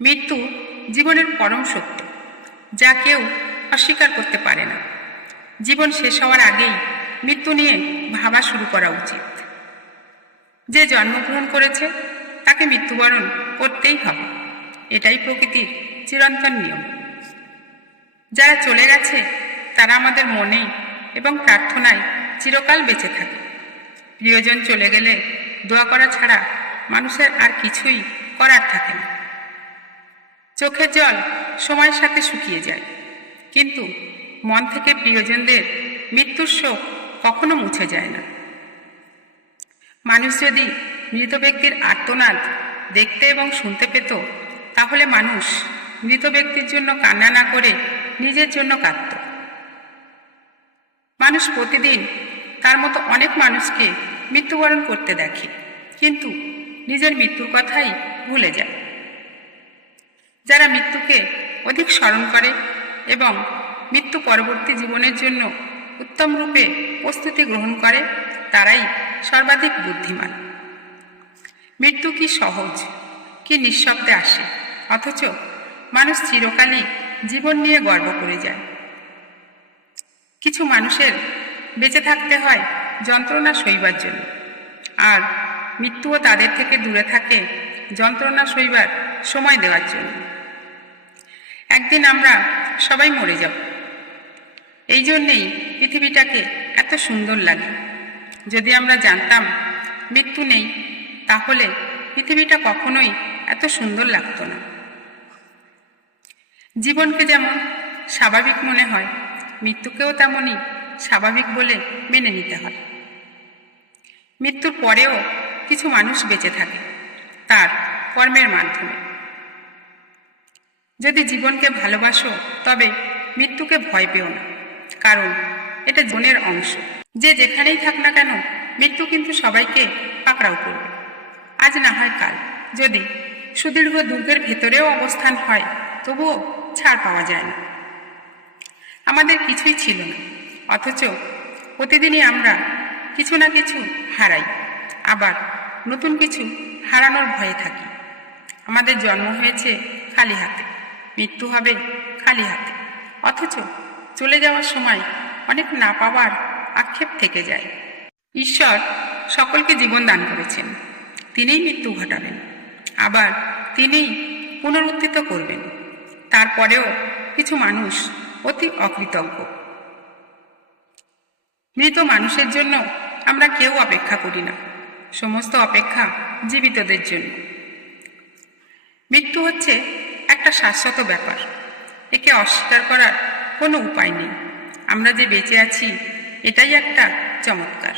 মৃত্যু জীবনের পরম সত্য, যা কেউ অস্বীকার করতে পারে না। জীবন শেষ হওয়ার আগেই মৃত্যু নিয়ে ভাবা শুরু করা উচিত। যে জন্মগ্রহণ করেছে তাকে মৃত্যুবরণ করতেই হবে, এটাই প্রকৃতির চিরন্তন নিয়ম। যারা চলে গেছে তারা আমাদের মনেই এবং প্রার্থনায় চিরকাল বেঁচে থাকে। প্রিয়জন চলে গেলে দোয়া করা ছাড়া মানুষের আর কিছুই করার থাকে না। চোখের জল সময়ের সাথে শুকিয়ে যায়, কিন্তু মন থেকে প্রিয়জনদের মৃত্যুর শোক কখনো মুছে যায় না। মানুষ যদি মৃত ব্যক্তির আর্তনাদ দেখতে এবং শুনতে পেত, তাহলে মানুষ মৃত ব্যক্তির জন্য কান্না না করে নিজের জন্য কাঁদত। মানুষ প্রতিদিন তার মতো অনেক মানুষকে মৃত্যুবরণ করতে দেখে, কিন্তু নিজের মৃত্যুর কথাই ভুলে যায়। যারা মৃত্যুকে অধিক স্মরণ করে এবং মৃত্যু পরবর্তী জীবনের জন্য উত্তম রূপে প্রস্তুতি গ্রহণ করে, তারাই সর্বাধিক বুদ্ধিমান। মৃত্যু কি সহজ, কি নিঃশব্দে আসে, অথচ মানুষ চিরকালই জীবন নিয়ে গর্ব করে যায়। কিছু মানুষের বেঁচে থাকতে হয় যন্ত্রণা সইবার জন্য, আর মৃত্যুও তাদের থেকে দূরে থাকে যন্ত্রণা সইবার সময় দেওয়ার জন্য। একদিন আমরা সবাই মরে যাব, এই জন্যেই পৃথিবীটাকে এত সুন্দর লাগে। যদি আমরা জানতাম মৃত্যু নেই, তাহলে পৃথিবীটা কখনোই এত সুন্দর লাগতো না। জীবনকে যেমন স্বাভাবিক মনে হয়, মৃত্যুকেও তেমনই স্বাভাবিক বলে মেনে নিতে হয়। মৃত্যুর পরেও কিছু মানুষ বেঁচে থাকে তার কর্মের মাধ্যমে। যদি জীবনকে ভালোবাসো, তবে মৃত্যুকে ভয় পেও না, কারণ এটা জীবনের অংশ। যে যেখানেই থাক না কেন, মৃত্যু কিন্তু সবাইকে পাকড়াও করবে, আজ না হয় কাল। যদি সুদীর্ঘ দুর্গের ভেতরেও অবস্থান হয়, তবুও ছাড় পাওয়া যায় না। আমাদের কিছুই ছিল না, অথচ প্রতিদিনই আমরা কিছু না কিছু হারাই, আবার নতুন কিছু হারানোর ভয়ে থাকি। আমাদের জন্ম হয়েছে খালি হাতে, মৃত্যু হবে খালি হাতে, অথচ চলে যাওয়ার সময় অনেক না পাওয়ার আক্ষেপ থেকে যায়। ঈশ্বর সকলকে জীবন দান করেছেন, তিনিই মৃত্যু ঘটাবেন, আবার তিনিই পুনরুত্থিত করবেন। তারপরেও কিছু মানুষ অতি অকৃতজ্ঞ। মৃত মানুষের জন্য আমরা কেউ অপেক্ষা করি না, সমস্ত অপেক্ষা জীবিতদের জন্য। মৃত্যু হচ্ছে একটা শাশ্বত ব্যাপার, একে অস্বীকার করার কোনো উপায় নেই। আমরা যে বেঁচে আছি, এটাই একটা চমৎকার।